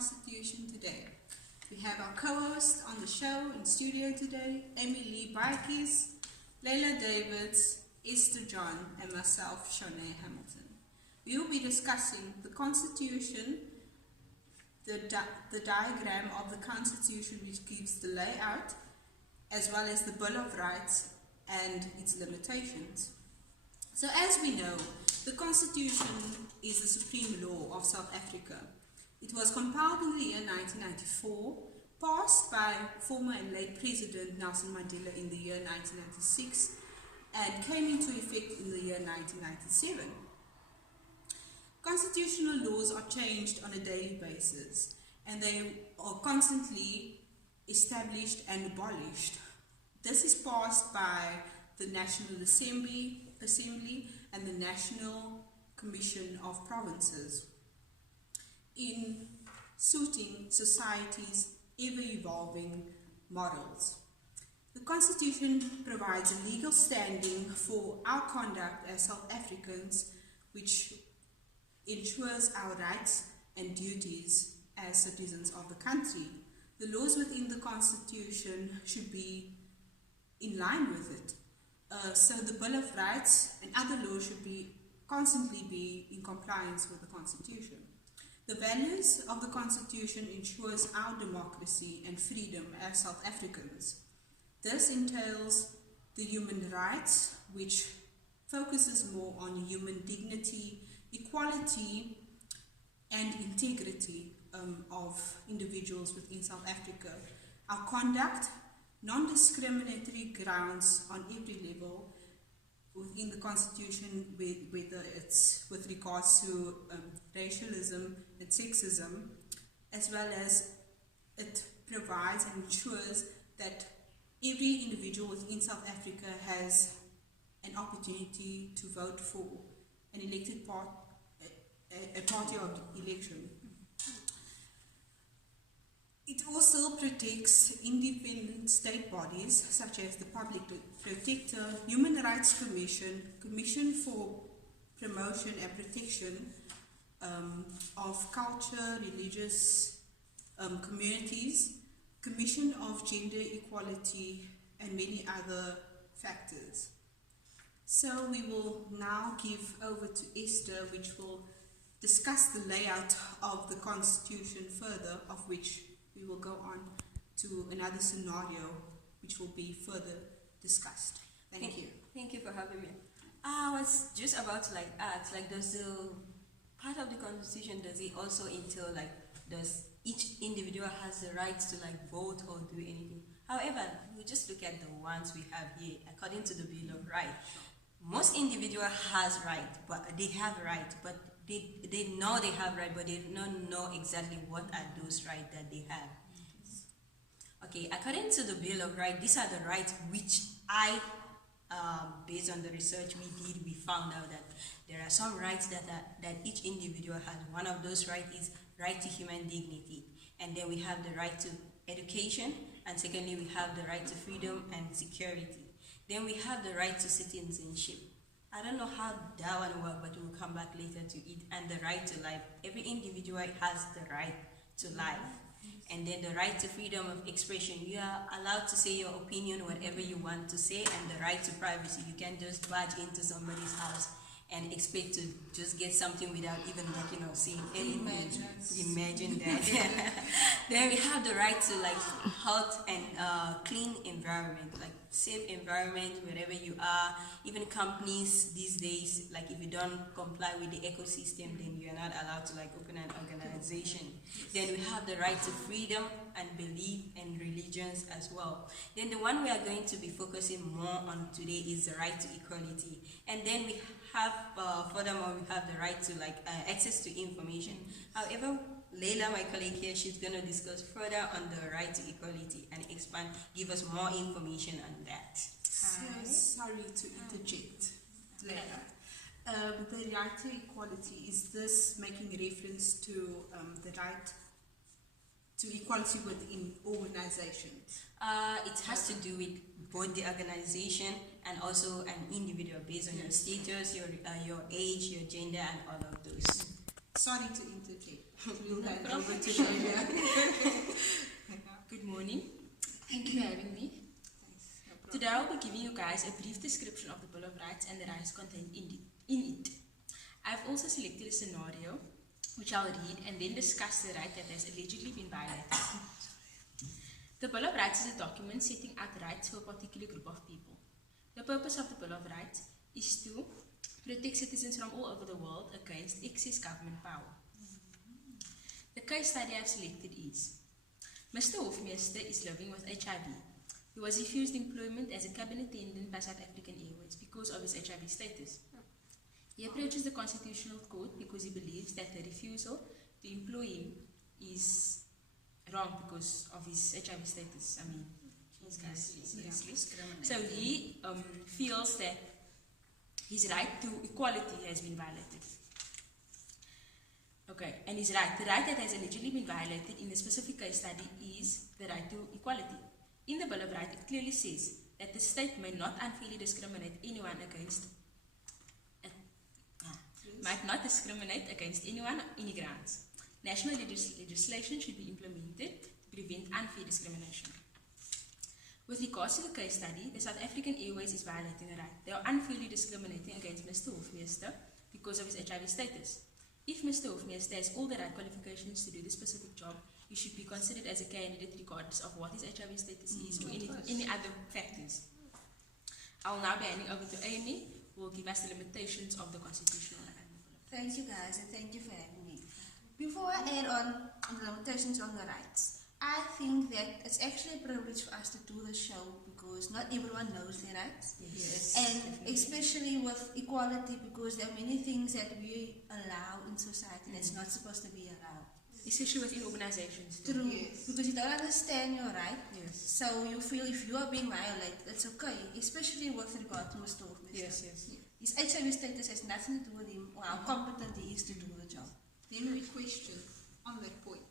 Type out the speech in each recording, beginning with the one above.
Constitution today. We have our co-host on the show in studio today, Amy Lee Baikis, Leila Davids, Esther John, and myself, Shanae Hamilton. We will be discussing the Constitution, the diagram of the Constitution which gives the layout, as well as the Bill of Rights and its limitations. So as we know, the Constitution is the supreme law of South Africa. It was compiled in the year 1994, passed by former and late President Nelson Mandela in the year 1996, and came into effect in the year 1997. Constitutional laws are changed on a daily basis, and they are constantly established and abolished. This is passed by the National Assembly and the National Commission of Provinces in suiting society's ever-evolving models. The Constitution provides a legal standing for our conduct as South Africans, which ensures our rights and duties as citizens of the country. The laws within the Constitution should be in line with it. So the Bill of Rights and other laws should constantly be in compliance with the Constitution. The values of the Constitution ensures our democracy and freedom as South Africans. This entails the human rights, which focuses more on human dignity, equality, and integrity of individuals within South Africa. Our conduct, non-discriminatory grounds on every level within the Constitution, whether it's with regards to racialism and sexism, as well as it provides and ensures that every individual within South Africa has an opportunity to vote for an elected party of election. It also protects independent state bodies such as the Public Protector, Human Rights Commission, Commission for Promotion and Protection of Culture, Religious Communities, Commission of Gender Equality, and many other factors. So we will now give over to Esther, which will discuss the layout of the Constitution further, of which we will go on to another scenario which will be further discussed. Thank you. Thank you for having me. I was just about to ask, does the part of the Constitution, does it also entail does each individual has the right to vote or do anything? However, we just look at the ones we have here according to the Bill of Rights. Most individual has right, but they have right, but they know they have right, but they don't know exactly what are those rights that they have. Okay, according to the Bill of Rights, these are the rights which based on the research we did, we found out that there are some rights that each individual has. One of those rights is right to human dignity, and then we have the right to education, and secondly we have the right to freedom and security. Then we have the right to citizenship. I don't know how that one works, but we'll come back later to it. And the right to life. Every individual has the right to life. And then the right to freedom of expression. You are allowed to say your opinion, whatever you want to say, and the right to privacy. You can't just barge into somebody's house and expect to just get something without even looking or seeing anything. Imagine that. Then we have the right to health and clean environment, safe environment wherever you are. Even companies these days, if you don't comply with the ecosystem, then you are not allowed to open an organization. Then we have the right to freedom and belief and religions as well. Then the one we are going to be focusing more on today is the right to equality. And then we have furthermore we have the right to access to information. However, Leila, my colleague here, she's going to discuss further on the right to equality and give us more information on that. Sorry to interject, Leila. The right to equality, is this making reference to the right to equality within organizations? It has to do with both the organization and also an individual based on your status, your age, your gender, and all of those. Sorry to interject. We'll hand over to Shania. Good morning. Thank you for having me. No Today I'll be giving you guys a brief description of the Bill of Rights and the rights contained in it. I've also selected a scenario which I'll read and then discuss the right that has allegedly been violated. The Bill of Rights is a document setting out rights for a particular group of people. The purpose of the Bill of Rights is to protect citizens from all over the world against excess government power. The case study I've selected is Mr. Hofmeester is living with HIV. He was refused employment as a cabin attendant by South African Airways because of his HIV status. He approaches the Constitutional Court because he believes that the refusal to employ him is wrong because of his HIV status. I mean, seriously. So he feels that his right to equality has been violated. Okay, and his right, the right that has allegedly been violated in the specific case study is the right to equality. In the Bill of Rights, it clearly says that the state may not unfairly discriminate anyone against might not discriminate against anyone on any grounds. National legislation should be implemented to prevent unfair discrimination. With regards to the case study, the South African Airways is violating the right. They are unfairly discriminating against Mr. Hofmeester because of his HIV status. If Mr. Hofmeester has all the right qualifications to do this specific job, he should be considered as a candidate regardless of what his HIV status is or any other factors. I will now be handing over to Amy, who will give us the limitations of the constitutional and the Bill of Rights. Thank you guys, and thank you for having me. Before I add on the limitations on the rights, I think that it's actually a privilege for us to do the show because not everyone knows their rights. Yes, And definitely. especially with equality, because there are many things that we allow in society that's not supposed to be allowed. Especially within organizations. too. True, Yes. because you don't understand your right, Yes. so you feel if you are being violated, it's okay, especially with regard to Mr. Hofmeester. Yes. His HIV status has nothing to do with him or how competent he is to do the job. Then we question on that point,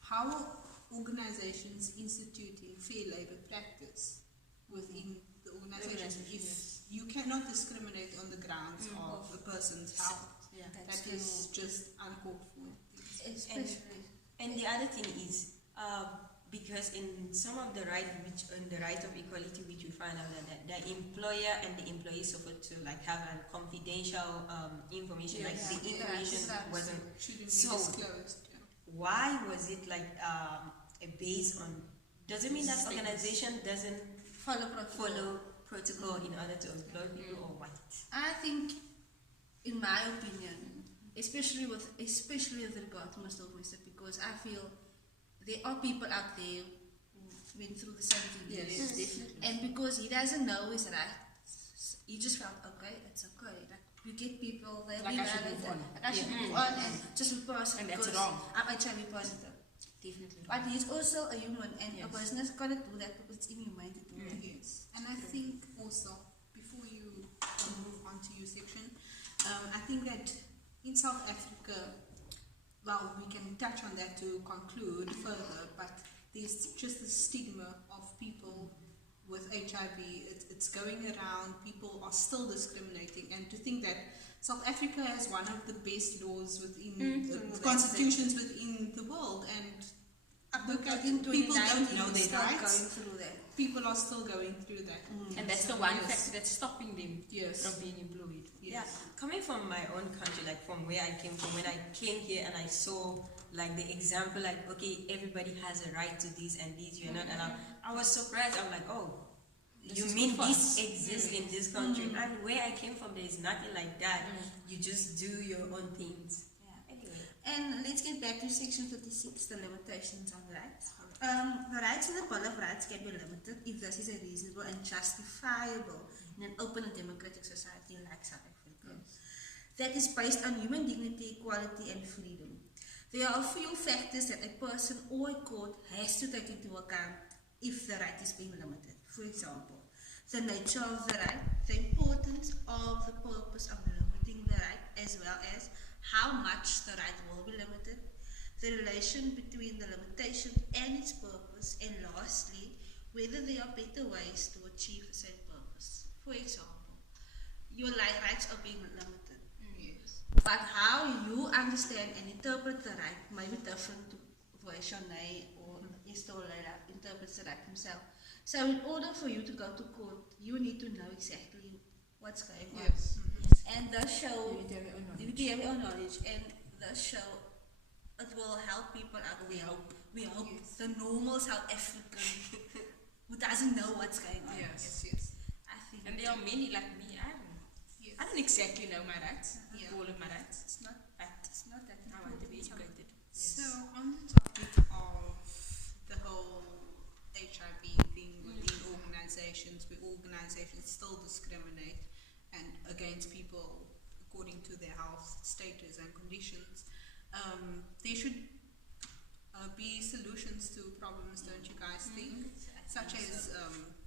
how organizations instituting fair labor practice within the organization if Yes. you cannot discriminate on the grounds of a person's health. Yeah. That's That is just uncalled for. Especially. And the other thing is, because in some of the right, in the right of equality, which we find out that the employer and the employee suffered to like have a confidential information, like the information wasn't. Shouldn't be So- disclosed. Yeah. Why was it like a base on? Does it mean that Status. organization doesn't Follow protocol. follow protocol in order to employ people, or what? I think, in my opinion, especially with regard to Mr. Hofmeester, because I feel there are people out there who went through the same thing. Yes, definitely. And because he doesn't know his rights, he just felt okay, it's okay. Like you get people, they'll Like be I should violated. move on. Like I should Yeah. move on and just be positive And that's because wrong. I'm HIV positive. Definitely. But he's also a human, and Yes. a business cannot do that because it's inhumane to do that. Yes, and I think also, before you move on to your section, I think that in South Africa, well, we can touch on that to conclude further, but there's just the stigma of people with HIV. It's going around, people are still discriminating, and to think that South Africa has one of the best laws within the constitutions within the world, and look at people don't know their start rights. going through that. People are still going through that. And that's the one Yes. factor that's stopping them Yes. from being employed. Yeah, coming from my own country, like from where I came from, when I came here and I saw like the example, like okay, everybody has a right to this and this, you're not allowed. I was surprised. I'm like, oh, This you is mean good for this us. exists in this country? And where I came from, there is nothing like that. You just do your own things. Yeah. Anyway, And let's get back to section 36, the limitations on rights. The rights in the Bill of Rights can be limited if this is a reasonable and justifiable in an open and democratic society like South Africa. That is based on human dignity, equality, and freedom. There are a few factors that a person or a court has to take into account if the right is being limited. For example, the nature of the right, the importance of the purpose of limiting the right, as well as how much the right will be limited, the relation between the limitation and its purpose, and lastly, whether there are better ways to achieve the same purpose. For example, your rights are being limited. Yes. But how you understand and interpret the right might be different to Shonai or Istola interprets the right himself. So in order for you to go to court, you need to know exactly what's going on. Yes. And the show, You need to have your own knowledge. you need to have your own knowledge, and the show, it will help people out. We hope. Yes. The normal South African who doesn't know what's going on. Yes. I think. And there are many like me. Yes. I don't exactly know my rights. Yeah. All of my rights. It's not that I want to be educated. So on the topic of the whole HIV thing within organizations, where organizations still discriminate and against people according to their health status and conditions, there should be solutions to problems, don't you guys think? Such as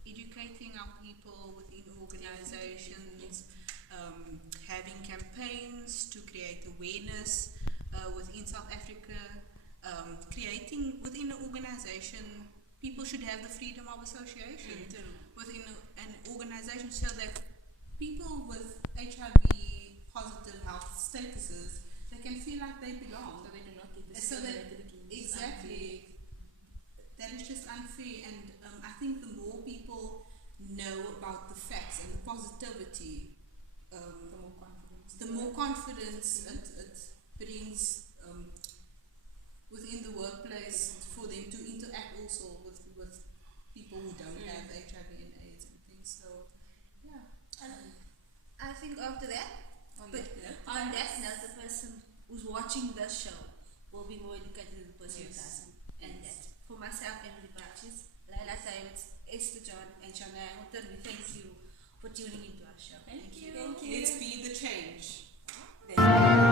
educating our people within organizations, having campaigns to create awareness within South Africa, creating within an organization, people should have the freedom of association within an organization, so that people with HIV positive health statuses, they can feel like they belong. So they do not get So that, discriminated against. exactly, that is just unfair, and I think the more people know about the facts and the positivity, The more confidence. it brings within the workplace for them to interact also with people who don't have HIV and AIDS and things. So yeah, I think after that, On but that note, on that note, the person who's watching this show will be more educated than the person who Yes. doesn't. And that, for myself, Emily Batches, Laila Davids, Esther John, and Shana Hamilton, we thank you for tuning into our show. Thank you. let's be the change. Thank you.